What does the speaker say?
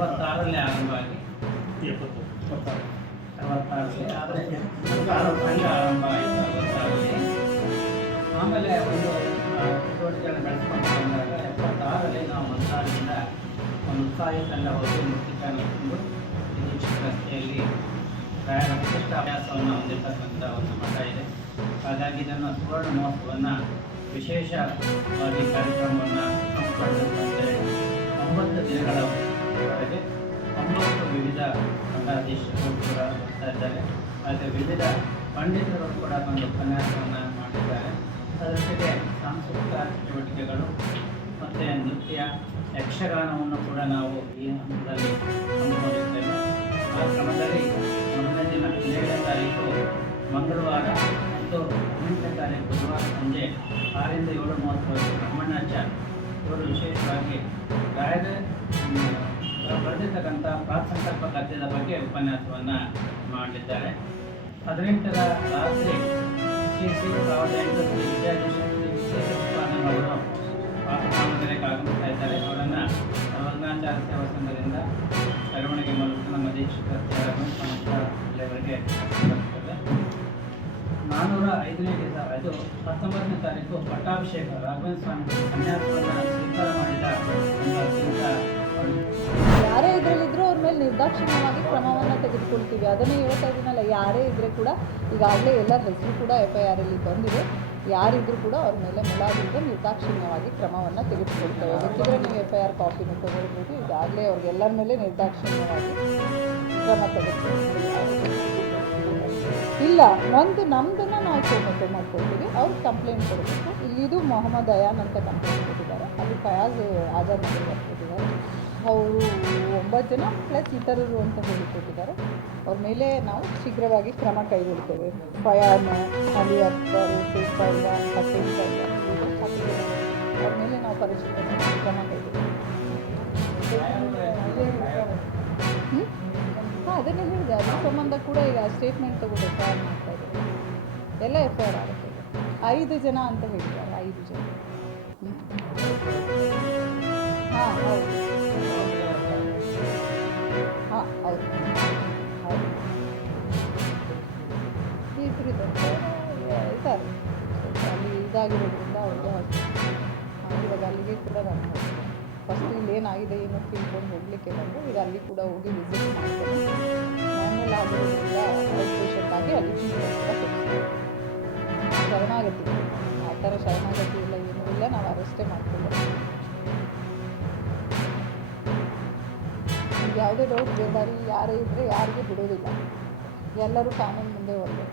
66ರಲ್ಲಿ ಆರಂಭ ಆಗಿ 66ರಲ್ಲಿ ಆದರೆ ಸಂಘ ಆರಂಭ ಆಯಿತು 66ರಲ್ಲಿ. ಆಮೇಲೆ ಒಂದು ಚಟುವಟಿಕೆಗಳನ್ನ ಬೆಳೆಸ್ಕೊಂಡು ಬಂದಾಗ 76ರಲ್ಲಿ ನಾವು ಮಂತ್ರಾಲಯದಿಂದ ಒಂದು ಉತ್ಸಾಹಿ ತಂಡ ಹೋಗಿ ಮೃತ್ತಿಕಾ ನೋಡಿಕೊಂಡು ದೀಕ್ಷಿತ ರಸ್ತೆಯಲ್ಲಿ ಪ್ರತಿಷ್ಠಾ ಅಭ್ಯಾಸವನ್ನು ಹೊಂದಿರತಕ್ಕಂಥ ಒಂದು ಮಠ ಇದೆ. ಹಾಗಾಗಿ ಇದನ್ನು ಸುವರ್ಣ ಮಹೋತ್ಸವವನ್ನು ವಿಶೇಷವಾಗಿ ಕಾರ್ಯಕ್ರಮವನ್ನು ಹಮ್ಮಿಕೊಳ್ಳುವಂತೆ 9 ದಿನಗಳವರೆಗೆ 9 ವಿವಿಧ ಮಠಾಧೀಶರು ಕೂಡ ಬರ್ತಾ ಇದ್ದಾರೆ. ಹಾಗೆ ವಿವಿಧ ಪಂಡಿತರು ಕೂಡ ಒಂದು ಉಪನ್ಯಾಸವನ್ನು ಮಾಡಿದ್ದಾರೆ. ಅದರ ಜೊತೆಗೆ ಸಾಂಸ್ಕೃತಿಕ ಚಟುವಟಿಕೆಗಳು ಮತ್ತು ನೃತ್ಯ, ಯಕ್ಷಗಾನವನ್ನು ಕೂಡ ನಾವು ಈ ಹಂತದಲ್ಲಿ ಹಮ್ಮಿಕೊಂಡಿದ್ದೇವೆ. ಆ ಕ್ರಮದಲ್ಲಿ 1ನೇ ದಿನ 17ನೇ ತಾರೀಕು ಮಂಗಳವಾರ ಮತ್ತು 18ನೇ ತಾರೀಕು ಬುಧವಾರ ಸಂಜೆ 6ರಿಂದ 7 ಮಹೋತ್ಸವಕ್ಕೆ ಬ್ರಹ್ಮಣಾಚಾರ್ಯ ಇವರು ವಿಶೇಷವಾಗಿ ರಾಯರ ಬರೆದಿರ್ತಕ್ಕಂಥ ಪ್ರಾಸಂಕಲ್ಪ ಗದ್ಯದ ಬಗ್ಗೆ ಉಪನ್ಯಾಸವನ್ನು ಮಾಡಲಿದ್ದಾರೆ. 18ರ ರಾತ್ರಿ ಶ್ರೀ 1800 ಶ್ರೀ ವಿದ್ಯಾಧೀಶಕ್ತಿ ವಿಶೇಷ ಪಾಠಶಾಲೆಗೆ ಆಗಮಿಸ್ತಾ ಇದ್ದಾರೆ. ಅವರನ್ನು ರಘುನಾಥಾಚಾರ್ಯ ಸೇವಾ ಸಂಘದಿಂದ ಮೆರವಣಿಗೆ ಮೂಲಕ ನಮ್ಮ ದೀಕ್ಷಿತ ಸಂಸ್ಥೆಯವರಿಗೆ ಬರ್ತದೆ. 405ನೇ ದಿವಸ ಅದು 19ನೇ ತಾರೀಕು ಪಟ್ಟಾಭಿಷೇಕ ರಾಘವೇಂದ್ರ ಸ್ವಾಮಿ ಸನ್ಯಾಸವನ್ನು ಸ್ವೀಕಾರ ಮಾಡಿದ ಯಾರೇ ಇದರಲ್ಲಿದ್ದರೂ ಅವ್ರ ಮೇಲೆ ನಿರ್ದಾಕ್ಷಿಣ್ಯವಾಗಿ ಕ್ರಮವನ್ನು ತೆಗೆದುಕೊಳ್ತೀವಿ. ಅದನ್ನೇ ಹೇಳ್ತಾ ಇದ್ದೀನಲ್ಲ, ಯಾರೇ ಇದ್ದರೆ ಕೂಡ ಈಗಾಗಲೇ ಎಲ್ಲರ ಹೆಸರು ಕೂಡ FIR ಬಂದಿದೆ. ಯಾರಿದ್ರೂ ಕೂಡ ಅವ್ರ ಮೇಲೆ ಮುಲಾಜಿಂದ ನಿರ್ದಾಕ್ಷಿಣ್ಯವಾಗಿ ಕ್ರಮವನ್ನು ತೆಗೆದುಕೊಳ್ತೇವೆ. ಬೇಕಿದ್ರೆ ನೀವು FIR ಕಾಪಿನ ತಗೊಳ್ಬೋದು. ಈಗಾಗಲೇ ಅವ್ರಿಗೆಲ್ಲರ ಮೇಲೆ ನಿರ್ದಾಕ್ಷಿಣ್ಯವಾಗಿ ಕ್ರಮ ತೆಗೆದುಕೊಳ್ತೀವಿ. ಇಲ್ಲ, ಒಂದು ನಮ್ಮದನ್ನು ನಾವು ಸೋಮತ್ತು ಮಾಡ್ಕೊಳ್ತೀವಿ. ಅವ್ರು ಕಂಪ್ಲೇಂಟ್ ಕೊಡಬೇಕು. ಇಲ್ಲಿದು ಮೊಹಮ್ಮದ್ ಅಯಾನ್ ಅಂತ ಕಂಪ್ಲೇಂಟ್ ಕೊಟ್ಟಿದ್ದಾರೆ. ಅಲ್ಲಿ ಫಯಾಜ್ ಆಜಾದ್ ನಗರ ಕೊಟ್ಟಿದ್ದಾರೆ. ಅವರು 9 ಜನ ಪ್ಲಸ್ ಇತರರು ಅಂತ ಹೇಳಿಕೊಟ್ಟಿದ್ದಾರೆ. ಅವ್ರ ಮೇಲೆ ನಾವು ಶೀಘ್ರವಾಗಿ ಕ್ರಮ ಕೈಗೊಳ್ತೇವೆ. ಫಯಾನ್, ಅಲಿ ಅಕ್ಬರ್, ಶೇಖ್ ಪೈಲ್ವಾನ್, ಪಟೇಲ್ ಪೈಲ್ವಾನ್ ಅವ್ರ ಮೇಲೆ ನಾವು ಪರಿಶೀಲನೆ ಕ್ರಮ ಕೈಗೊಳ್ತೇವೆ. ಅದನ್ನೇ ಹೇಳಿದೆ. ಅದ್ರ ಸಂಬಂಧ ಕೂಡ ಈಗ ಸ್ಟೇಟ್ಮೆಂಟ್ ತಗೊಂಡು FIR ಮಾಡ್ತಾ ಇದ್ದಾರೆ. ಎಲ್ಲ FIR ಆಗುತ್ತೆ. 5 ಜನ ಅಂತ ಹೇಳಿದ್ದಾರೆ. 5 ಜನ. ಹಾಂ, ಹೌದು. ಹಾಂ, ಹೌದು ಹೌದು. ಇದ್ದಾರೆ ಅಲ್ಲಿ ಇದಾಗಿರೋದ್ರಿಂದ ಅವ್ರಿಗೆ ಇವಾಗ ಅಲ್ಲಿಗೆ ಕೂಡ ನಾನು ಹೋಗ್ತೀನಿ. ಫಸ್ಟ್ ಇಲ್ಲಿ ಏನಾಗಿದೆ ಏನೋ ತಿಳ್ಕೊಂಡು ಹೋಗಲಿಕ್ಕೆ ಬಂದು ಈಗ ಅಲ್ಲಿ ಕೂಡ ಹೋಗಿ ವಿಸಿಟ್ ಮಾಡ್ತೇನೆ. ಮ್ಯಾನ್ಯಲ್ ಆಗಿರೋದ್ರಿಂದ ಔಟ್ ಪೇಷಂಟ್ ಆಗಿ ಅಲ್ಲಿ ಟ್ರೀಟ್ಮೆಂಟ್ ಕೂಡ ಕೊಡ್ತೀವಿ. ಶರಣಾಗತಿ ಆ ಥರ ಶರಣಾಗತಿ ಇಲ್ಲ, ಏನೂ ಇಲ್ಲ. ನಾವು ಅರೆಸ್ಟೇ ಮಾಡ್ತೀವಿ. ಯಾವುದೇ ಡೌಟ್ ಬೇಡ ರೀ. ಯಾರೇ ಇದ್ದರೆ ಯಾರಿಗೂ ಬಿಡೋದಿಲ್ಲ. ಎಲ್ಲರೂ ಕಾನೂನು ಮುಂದೆ ಒಂದೇ.